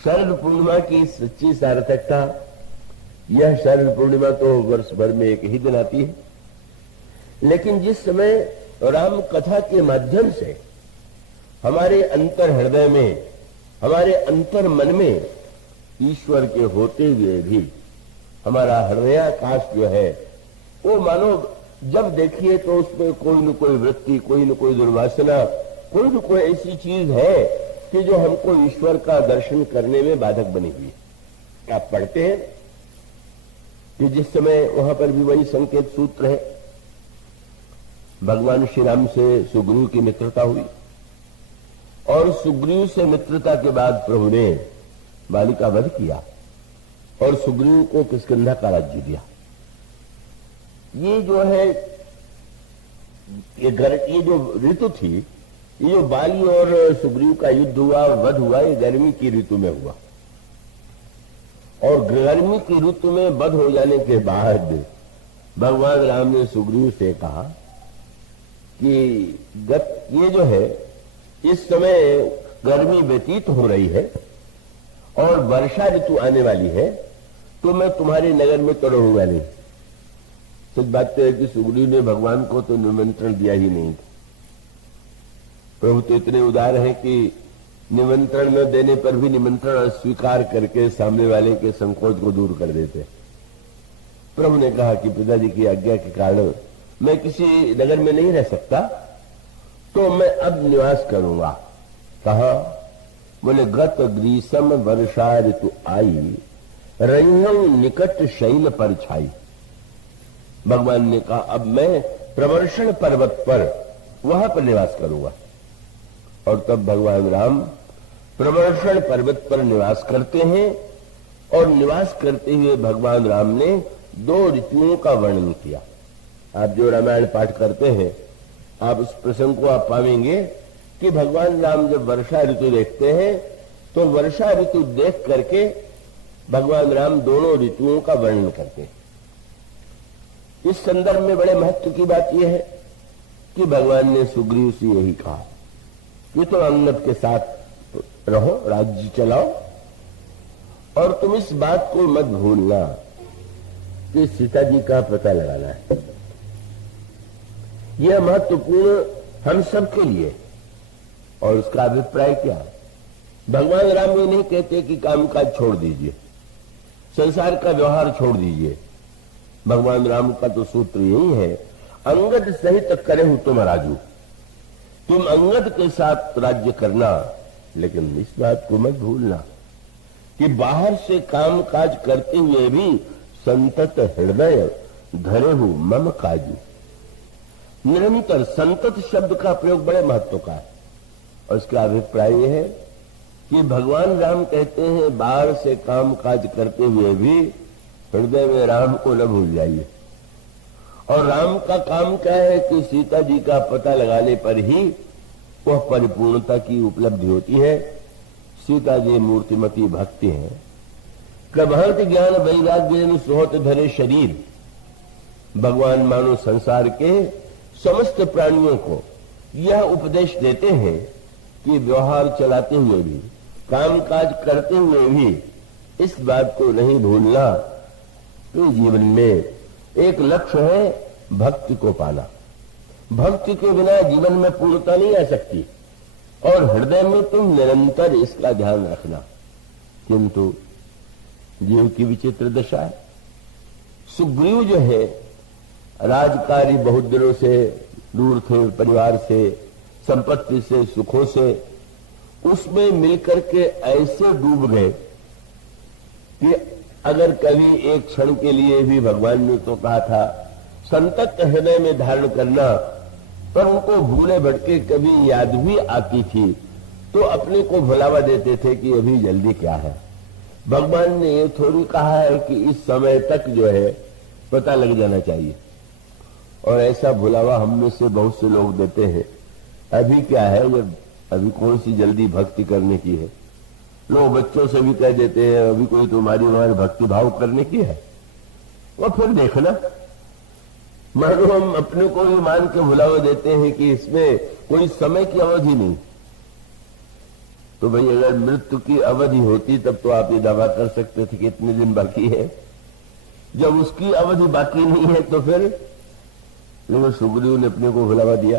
शरद पूर्णिमा की सच्ची सार्थकता, यह शरद पूर्णिमा तो वर्ष भर में एक ही दिन आती है, लेकिन जिस समय राम कथा के माध्यम से हमारे अंतर हृदय में, हमारे अंतर मन में ईश्वर के होते हुए भी हमारा हृदयाकाश जो है वो मानो जब देखिए तो उसमें कोई न कोई वृत्ति, कोई न कोई दुर्वासना, कोई न कोई ऐसी चीज है कि जो हमको ईश्वर का दर्शन करने में बाधक बनी हुई है। आप पढ़ते हैं कि जिस समय वहां पर भी वही संकेत सूत्र है, भगवान श्री राम से सुग्रीव की मित्रता हुई और सुग्रीव से मित्रता के बाद प्रभु ने बाली का वध किया और सुग्रीव को किष्किंधा का राज्य दिया। ये जो है ये जो ऋतु थी, ये जो बाली और सुग्रीव का युद्ध हुआ, वध हुआ, ये गर्मी की ऋतु में हुआ और गर्मी की ऋतु में वध हो जाने के बाद भगवान राम ने सुग्रीव से कहा कि ये जो है इस समय गर्मी व्यतीत हो रही है और वर्षा ऋतु आने वाली है, तो मैं तुम्हारे नगर में तो रहूंगा नहीं। सच बात तो है कि सुग्रीव ने भगवान को तो निमंत्रण दिया ही नहीं था। प्रभु तो इतने उदार हैं कि निमंत्रण न देने पर भी निमंत्रण अस्वीकार करके सामने वाले के संकोच को दूर कर देते। प्रभु ने कहा कि पिताजी की आज्ञा के कारण मैं किसी नगर में नहीं रह सकता, तो मैं अब निवास करूंगा। कहा? बोले गत ग्रीष्म वर्षा ऋतु आई, रही निकट शैल पर छाई। भगवान ने कहा अब मैं प्रवर्षण पर्वत पर वहां पर निवास करूंगा। और तब भगवान राम प्रवर्षण पर्वत पर निवास करते हैं और निवास करते हुए भगवान राम ने 2 ऋतुओं का वर्णन किया। आप जो रामायण पाठ करते हैं, आप उस प्रसंग को आप पाएंगे कि भगवान राम जब वर्षा ऋतु देखते हैं तो वर्षा ऋतु देख करके भगवान राम दोनों ऋतुओं का वर्णन करते हैं। इस संदर्भ में बड़े महत्व की बात यह है कि भगवान ने सुग्रीव से यही कहा कि तुम अंगद के साथ रहो, राज्य चलाओ, और तुम इस बात को मत भूलना कि सीता जी का पता लगाना है। यह महत्वपूर्ण हम सब के लिए। और उसका अभिप्राय क्या है? भगवान राम ये नहीं कहते कि कामकाज छोड़ दीजिए, संसार का व्यवहार छोड़ दीजिए। भगवान राम का तो सूत्र यही है, अंगद सहित करे हो तुम राजू, तुम अंगद के साथ राज्य करना, लेकिन इस बात को मत भूलना कि बाहर से काम काज करते हुए भी संतत हृदय धरे हो मम काजू। निरंतर संतत शब्द का प्रयोग बड़े महत्व का है और इसका अभिप्राय यह है कि भगवान राम कहते हैं बाहर से काम काज करते हुए भी हृदय में राम को न भूल जाइए। और राम का काम क्या है कि सीता जी का पता लगाने पर ही वह परिपूर्णता की उपलब्धि होती है। सीता जी मूर्तिमती भक्ति है। प्रभात ज्ञान वैराग्य सोहत धरे शरीर। भगवान मानो संसार के समस्त प्राणियों को यह उपदेश देते हैं कि व्यवहार चलाते हुए भी, कामकाज करते हुए भी इस बात को नहीं भूलना कि जीवन में एक लक्ष्य है भक्ति को पाना। भक्ति के बिना जीवन में पूर्णता नहीं आ सकती और हृदय में तुम निरंतर इसका ध्यान रखना। किंतु जीव की विचित्र दशा है। सुग्रीव जो है राजकारी बहुत दिनों से दूर थे, परिवार से, संपत्ति से, सुखों से, उसमें मिलकर के ऐसे डूब गए कि अगर कभी एक क्षण के लिए भी भगवान ने तो कहा था संतत हृदय में धारण करना, पर उनको भूले भटके कभी याद भी आती थी तो अपने को भुलावा देते थे कि अभी जल्दी क्या है। भगवान ने ये थोड़ी कहा है कि इस समय तक जो है पता लग जाना चाहिए, और ऐसा भुलावा हम में से बहुत से लोग देते हैं। अभी क्या है, अभी कौन सी जल्दी भक्ति करने की है। लोग बच्चों से भी कह देते हैं अभी कोई तुम्हारी हमारी भक्ति भाव करने की है। वो फिर देखना, मानो हम अपने को भी मान के भुलावा देते हैं कि इसमें कोई समय की अवधि नहीं। तो भाई अगर मृत्यु की अवधि होती तब तो आप ये दावा कर सकते थे कि इतने दिन बाकी है। जब उसकी अवधि बाकी नहीं है तो फिर लेकिन सुग्रीव ने अपने को भुलावा दिया।